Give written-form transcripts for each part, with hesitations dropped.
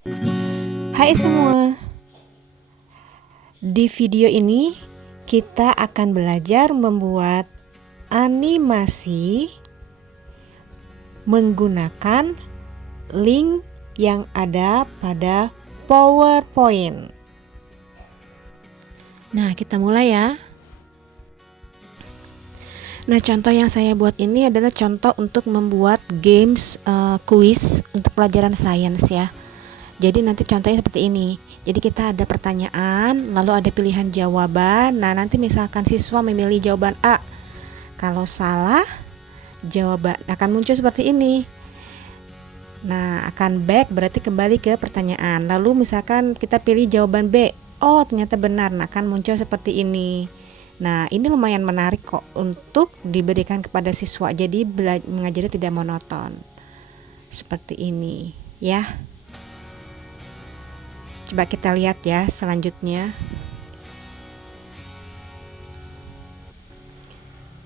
Hai semua, di video ini kita akan belajar membuat animasi menggunakan link yang ada pada PowerPoint. Nah, kita mulai ya. Nah, contoh yang saya buat ini adalah contoh untuk membuat games quiz untuk pelajaran sains ya. Jadi nanti contohnya seperti ini. Jadi kita ada pertanyaan, lalu ada pilihan jawaban. Nah, nanti misalkan siswa memilih jawaban A. Kalau salah, jawaban akan muncul seperti ini. Nah, akan back berarti kembali ke pertanyaan. Lalu misalkan kita pilih jawaban B. Oh, ternyata benar. Nah, akan muncul seperti ini. Nah, ini lumayan menarik kok untuk diberikan kepada siswa. Jadi mengajarnya tidak monoton. Seperti ini, ya. Coba kita lihat ya selanjutnya.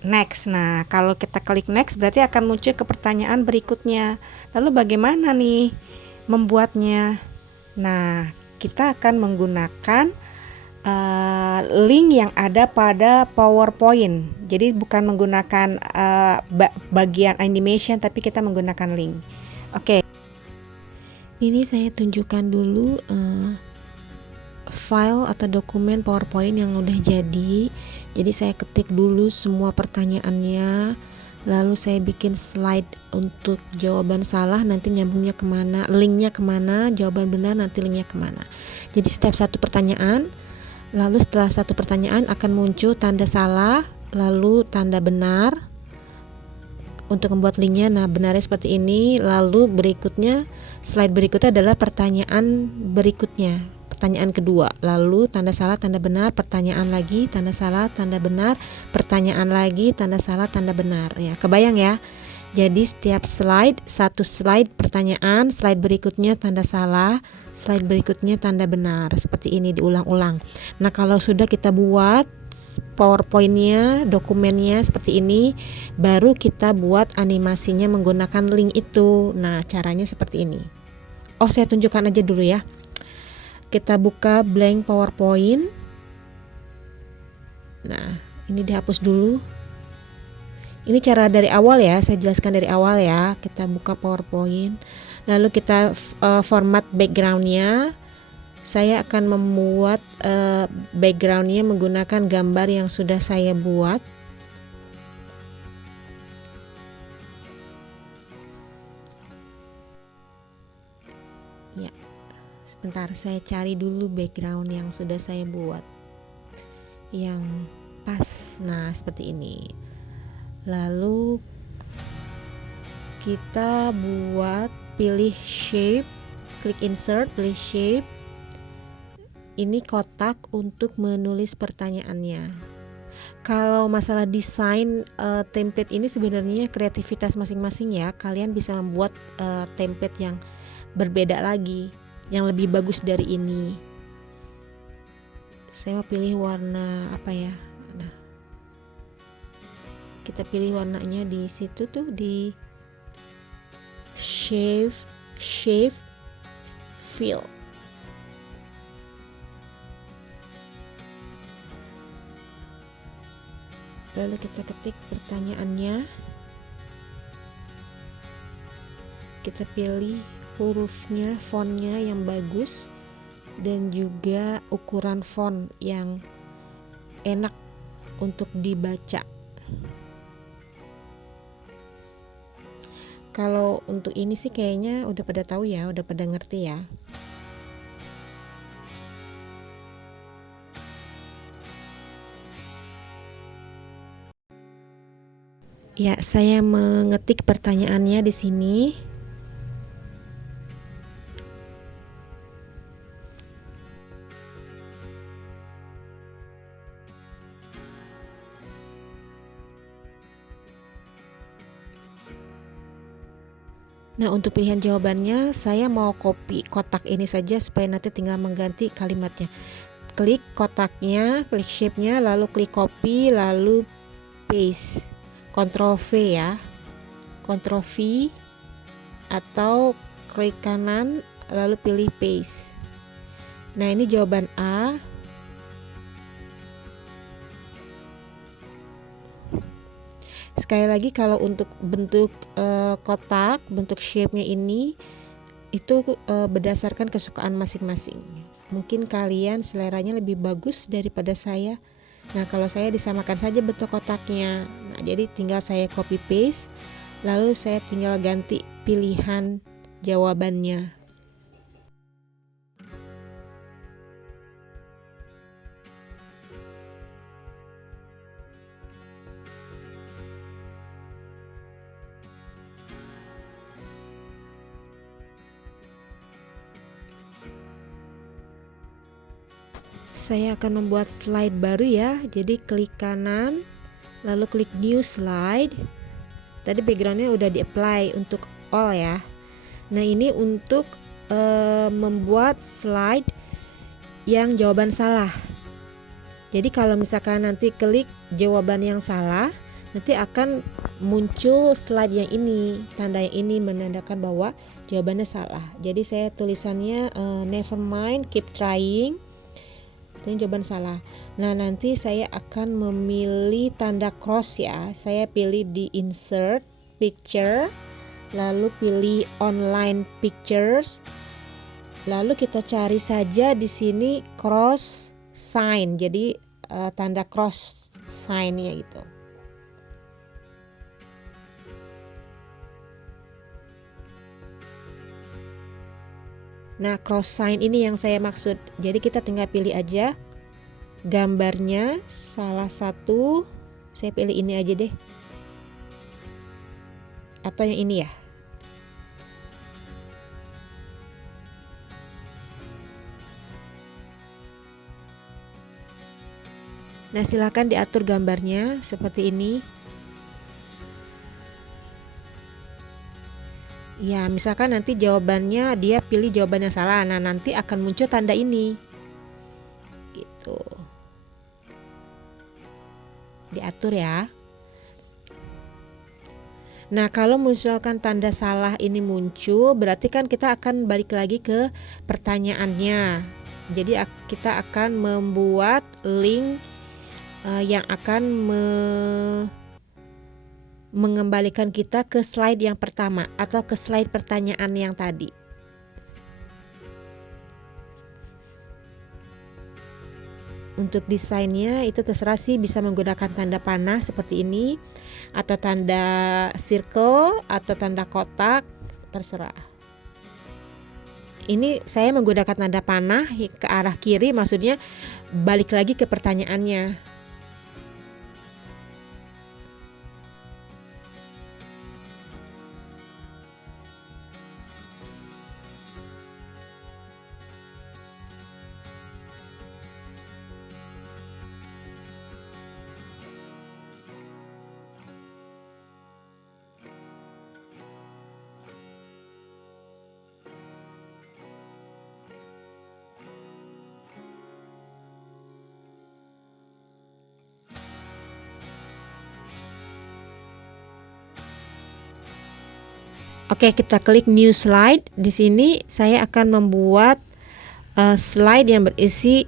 Next. Nah, kalau kita klik next berarti akan muncul ke pertanyaan berikutnya. Lalu bagaimana nih membuatnya? Nah, kita akan menggunakan link yang ada pada PowerPoint. Jadi bukan menggunakan bagian animation, tapi kita menggunakan link. Oke. Ini saya tunjukkan dulu file atau dokumen PowerPoint yang udah jadi. Jadi saya ketik dulu semua pertanyaannya, lalu saya bikin slide untuk jawaban salah nanti nyambungnya kemana, linknya kemana, jawaban benar nanti linknya kemana. Jadi setiap satu pertanyaan, lalu setelah satu pertanyaan akan muncul tanda salah, lalu tanda benar untuk membuat linknya. Nah, benarnya seperti ini. Lalu berikutnya, slide berikutnya adalah pertanyaan berikutnya, pertanyaan kedua. Lalu tanda salah, tanda benar, pertanyaan lagi, tanda salah, tanda benar, pertanyaan lagi, tanda salah, tanda benar. Ya, kebayang ya. Jadi setiap slide, satu slide pertanyaan, slide berikutnya tanda salah, slide berikutnya tanda benar. Seperti ini diulang-ulang. Nah, kalau sudah kita buat PowerPoint-nya, dokumennya seperti ini, baru kita buat animasinya menggunakan link itu. Nah, caranya seperti ini. Oh, saya tunjukkan aja dulu ya. Kita buka blank PowerPoint. Nah, ini dihapus dulu. Ini cara dari awal ya, saya jelaskan dari awal ya. Kita buka PowerPoint, lalu kita format backgroundnya. Saya akan membuat backgroundnya menggunakan gambar yang sudah saya buat. Ya, sebentar saya cari dulu background yang sudah saya buat, yang pas. Nah, seperti ini. Lalu kita buat, pilih shape, klik insert, pilih shape. Ini kotak untuk menulis pertanyaannya. Kalau masalah desain template ini sebenarnya kreativitas masing-masing ya. Kalian bisa membuat template yang berbeda lagi, yang lebih bagus dari ini. Saya mau pilih warna apa ya? Nah, kita pilih warnanya di situ tuh, di shape fill. Lalu kita ketik pertanyaannya, kita pilih hurufnya, fontnya yang bagus, dan juga ukuran font yang enak untuk dibaca. Kalau untuk ini sih kayaknya udah pada tahu ya, udah pada ngerti ya. Ya, saya mengetik pertanyaannya di sini. Nah, untuk pilihan jawabannya saya mau copy kotak ini saja supaya nanti tinggal mengganti kalimatnya. Klik kotaknya, klik shape-nya, lalu klik copy, lalu paste. Ctrl V ya. Ctrl V atau klik kanan lalu pilih paste. Nah, ini jawaban A. Sekali lagi, kalau untuk bentuk kotak, bentuk shape-nya ini itu berdasarkan kesukaan masing-masing. Mungkin kalian seleranya lebih bagus daripada saya. Nah, kalau saya disamakan saja bentuk kotaknya. Nah, jadi tinggal saya copy paste, lalu saya tinggal ganti pilihan jawabannya. Saya akan membuat slide baru ya. Jadi klik kanan, lalu klik new slide. Tadi backgroundnya udah di apply untuk all ya. Nah, ini untuk membuat slide yang jawaban salah. Jadi kalau misalkan nanti klik jawaban yang salah, nanti akan muncul slide yang ini. Tanda yang ini menandakan bahwa jawabannya salah. Jadi saya tulisannya never mind, keep trying. Ini jawaban salah. Nah, nanti saya akan memilih tanda cross ya. Saya pilih di insert picture, lalu pilih online pictures. Lalu kita cari saja di sini cross sign. Jadi tanda cross sign ya gitu. Nah, cross sign ini yang saya maksud. Jadi kita tinggal pilih aja gambarnya salah satu. Saya pilih ini aja deh. Atau yang ini ya. Nah, silakan diatur gambarnya seperti ini. Ya, misalkan nanti jawabannya dia pilih jawabannya salah. Nah, nanti akan muncul tanda ini. Gitu. Diatur ya. Nah, kalau misalkan tanda salah ini muncul, berarti kan kita akan balik lagi ke pertanyaannya. Jadi kita akan membuat link yang akan mengembalikan kita ke slide yang pertama atau ke slide pertanyaan yang tadi. Untuk desainnya itu terserah sih, bisa menggunakan tanda panah seperti ini, atau tanda circle, atau tanda kotak, terserah. Ini saya menggunakan tanda panah ke arah kiri, maksudnya balik lagi ke pertanyaannya. Oke, kita klik new slide. Di sini saya akan membuat slide yang berisi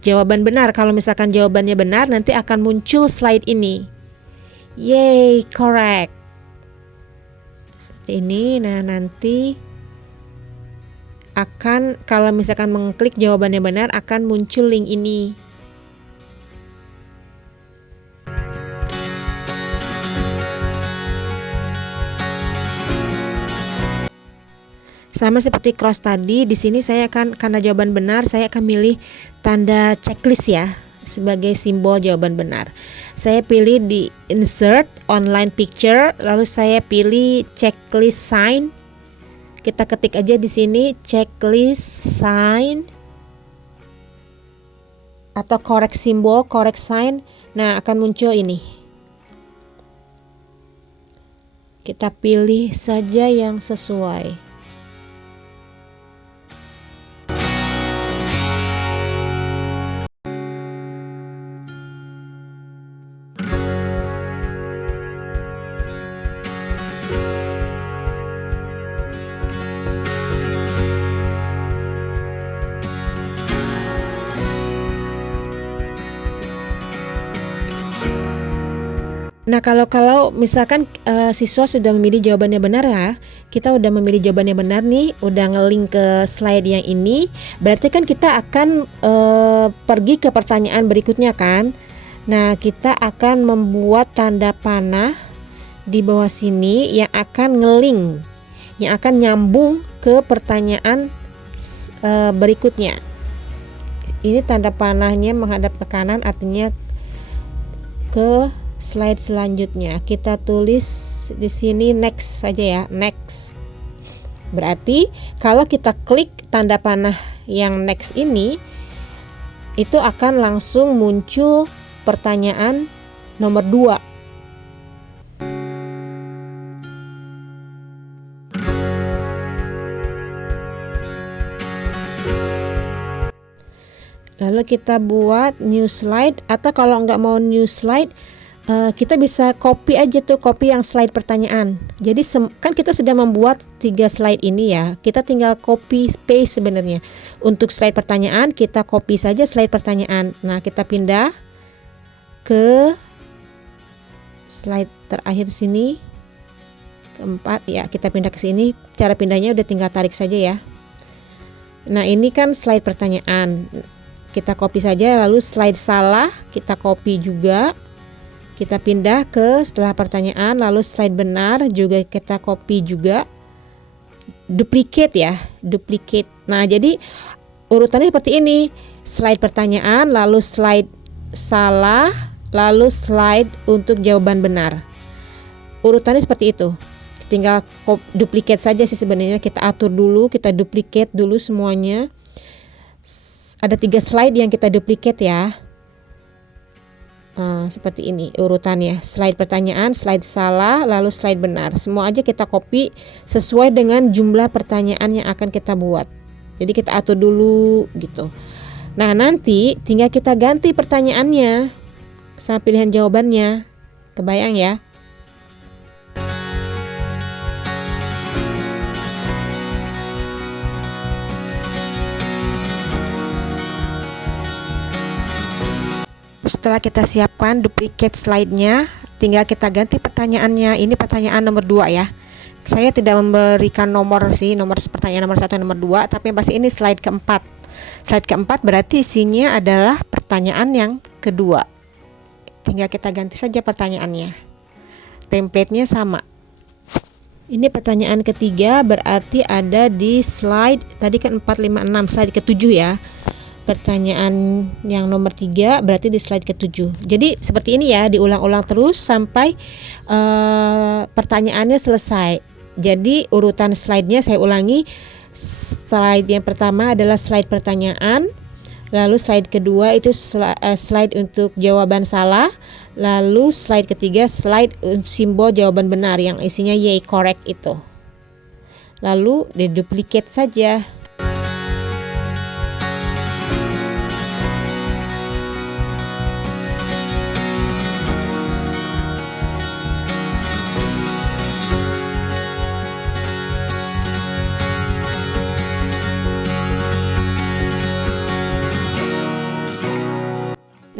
jawaban benar. Kalau misalkan jawabannya benar, nanti akan muncul slide ini. Yay, correct. Seperti ini. Nah, nanti akan, kalau misalkan mengklik jawabannya benar, akan muncul link ini. Sama seperti cross tadi, di sini saya akan, karena jawaban benar, saya akan milih tanda checklist ya sebagai simbol jawaban benar. Saya pilih di insert online picture, lalu saya pilih checklist sign. Kita ketik aja di sini checklist sign atau correct simbol, correct sign. Nah, akan muncul ini. Kita pilih saja yang sesuai. Nah, kalau misalkan siswa sudah memilih jawabannya benar ya, kita udah memilih jawabannya benar nih, udah ngelink ke slide yang ini, berarti kan kita akan pergi ke pertanyaan berikutnya kan. Nah, kita akan membuat tanda panah di bawah sini yang akan ngelink, yang akan nyambung ke pertanyaan berikutnya. Ini tanda panahnya menghadap ke kanan, artinya ke slide selanjutnya. Kita tulis di sini next saja ya, next. Berarti kalau kita klik tanda panah yang next ini, itu akan langsung muncul pertanyaan nomor 2. Lalu kita buat new slide, atau kalau nggak mau new slide, kita bisa copy aja tuh, copy yang slide pertanyaan. Jadi kan kita sudah membuat 3 slide ini ya, kita tinggal copy paste sebenarnya. Untuk slide pertanyaan kita copy saja slide pertanyaan. Nah, kita pindah ke slide terakhir sini, keempat ya, kita pindah ke sini. Cara pindahnya udah tinggal tarik saja ya. Nah, ini kan slide pertanyaan, kita copy saja. Lalu slide salah kita copy juga, kita pindah ke setelah pertanyaan. Lalu slide benar juga kita copy juga, duplicate ya, duplicate. Nah, jadi urutannya seperti ini, slide pertanyaan, lalu slide salah, lalu slide untuk jawaban benar. Urutannya seperti itu, tinggal duplicate saja sih sebenarnya. Kita atur dulu, kita duplicate dulu semuanya. Ada 3 slide yang kita duplicate ya. Seperti ini urutannya, slide pertanyaan, slide salah, lalu slide benar. Semua aja kita copy sesuai dengan jumlah pertanyaan yang akan kita buat. Jadi kita atur dulu gitu. Nah, nanti tinggal kita ganti pertanyaannya sama pilihan jawabannya. Kebayang ya? Setelah kita siapkan duplicate slide-nya, tinggal kita ganti pertanyaannya. Ini pertanyaan nomor 2 ya. Saya tidak memberikan nomor sih, nomor pertanyaan nomor 1 nomor 2, tapi pasti ini slide keempat. Slide keempat berarti isinya adalah pertanyaan yang kedua. Tinggal kita ganti saja pertanyaannya. Template-nya sama. Ini pertanyaan ketiga, berarti ada di slide tadi kan 4, 5, 6, slide ke-7 ya. Pertanyaan yang nomor 3 berarti di slide ke-7. Jadi seperti ini ya, diulang-ulang terus sampai pertanyaannya selesai. Jadi urutan slide-nya saya ulangi. Slide yang pertama adalah slide pertanyaan, lalu slide kedua itu slide untuk jawaban salah, lalu slide ketiga slide simbol jawaban benar yang isinya yay correct itu. Lalu diduplicate saja.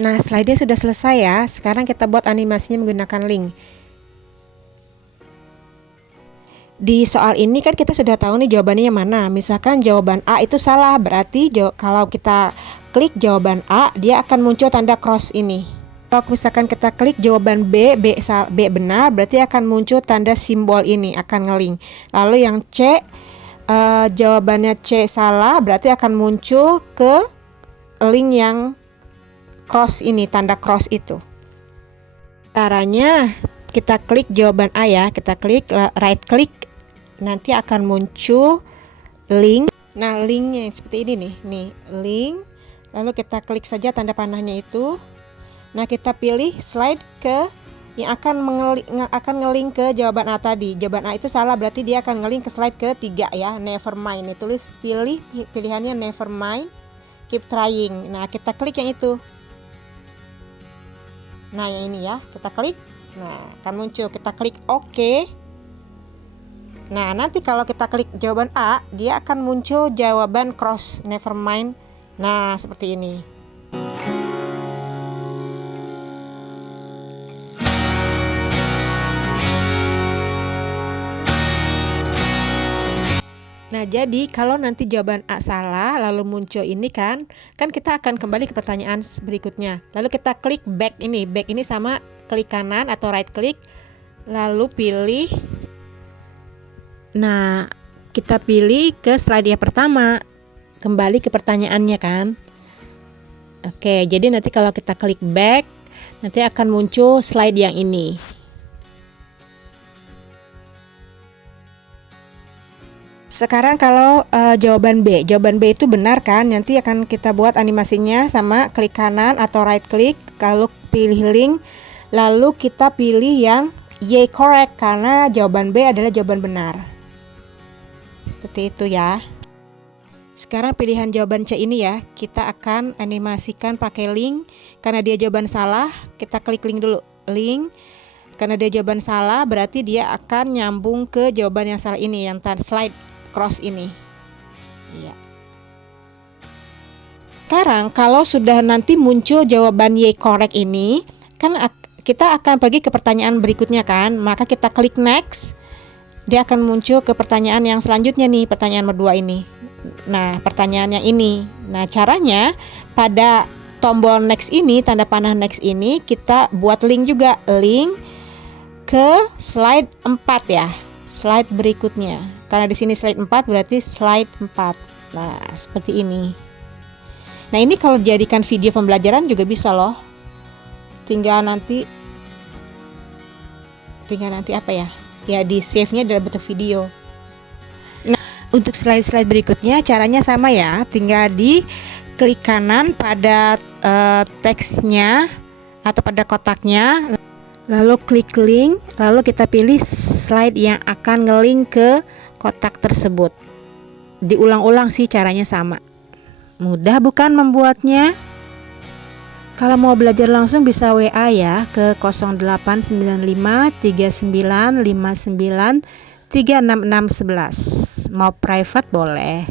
Nah, slide-nya sudah selesai ya. Sekarang kita buat animasinya menggunakan link. Di soal ini kan kita sudah tahu nih jawabannya yang mana. Misalkan jawaban A itu salah, berarti kalau kita klik jawaban A, dia akan muncul tanda cross ini. Kalau misalkan kita klik jawaban B benar, berarti akan muncul tanda simbol ini, akan ngelink. Lalu yang C, jawabannya C salah, berarti akan muncul ke link yang cross ini, tanda cross itu. Caranya kita klik jawaban A ya, kita klik right click, nanti akan muncul link. Nah, linknya seperti ini nih link. Lalu kita klik saja tanda panahnya itu. Nah, kita pilih slide ke yang akan ngelink ke jawaban A tadi. Jawaban A itu salah, berarti dia akan ngelink ke slide ke-3 ya, never mind. Tulis pilihannya never mind, keep trying. Nah, kita klik yang itu. Nah, yang ini ya, kita klik. Nah, akan muncul, kita klik OK. Nah, nanti kalau kita klik jawaban A, dia akan muncul jawaban cross, never mind. Nah, seperti ini. Nah, jadi kalau nanti jawaban A salah lalu muncul ini kan kita akan kembali ke pertanyaan berikutnya. Lalu kita klik back ini. Back ini sama klik kanan atau right click lalu pilih. Nah, kita pilih ke slide yang pertama. Kembali ke pertanyaannya kan. Oke, jadi nanti kalau kita klik back nanti akan muncul slide yang ini. Sekarang kalau jawaban B itu benar kan? Nanti akan kita buat animasinya sama klik kanan atau right click, lalu pilih link, lalu kita pilih yang Y correct karena jawaban B adalah jawaban benar. Seperti itu ya. Sekarang pilihan jawaban C ini ya, kita akan animasikan pakai link. Karena dia jawaban salah, kita klik link dulu. Link. Karena dia jawaban salah, berarti dia akan nyambung ke jawaban yang salah ini, yang slide cross ini. Iya. Sekarang kalau sudah nanti muncul jawaban Y correct ini, kan kita akan pergi ke pertanyaan berikutnya kan, maka kita klik next. Dia akan muncul ke pertanyaan yang selanjutnya nih, pertanyaan kedua ini. Nah, pertanyaan yang ini. Nah, caranya pada tombol next ini, tanda panah next ini, kita buat link juga, link ke slide 4 ya. Slide berikutnya. Karena di sini slide 4 berarti slide 4. Nah, seperti ini. Nah, ini kalau dijadikan video pembelajaran juga bisa loh. Tinggal nanti apa ya? Ya di save-nya dalam bentuk video. Nah, untuk slide-slide berikutnya caranya sama ya. Tinggal di klik kanan pada teksnya atau pada kotaknya. Lalu klik link, lalu kita pilih slide yang akan ngelink ke kotak tersebut. Diulang-ulang sih caranya sama. Mudah bukan membuatnya? Kalau mau belajar langsung bisa WA ya ke 0895 3959 36611. Mau private boleh.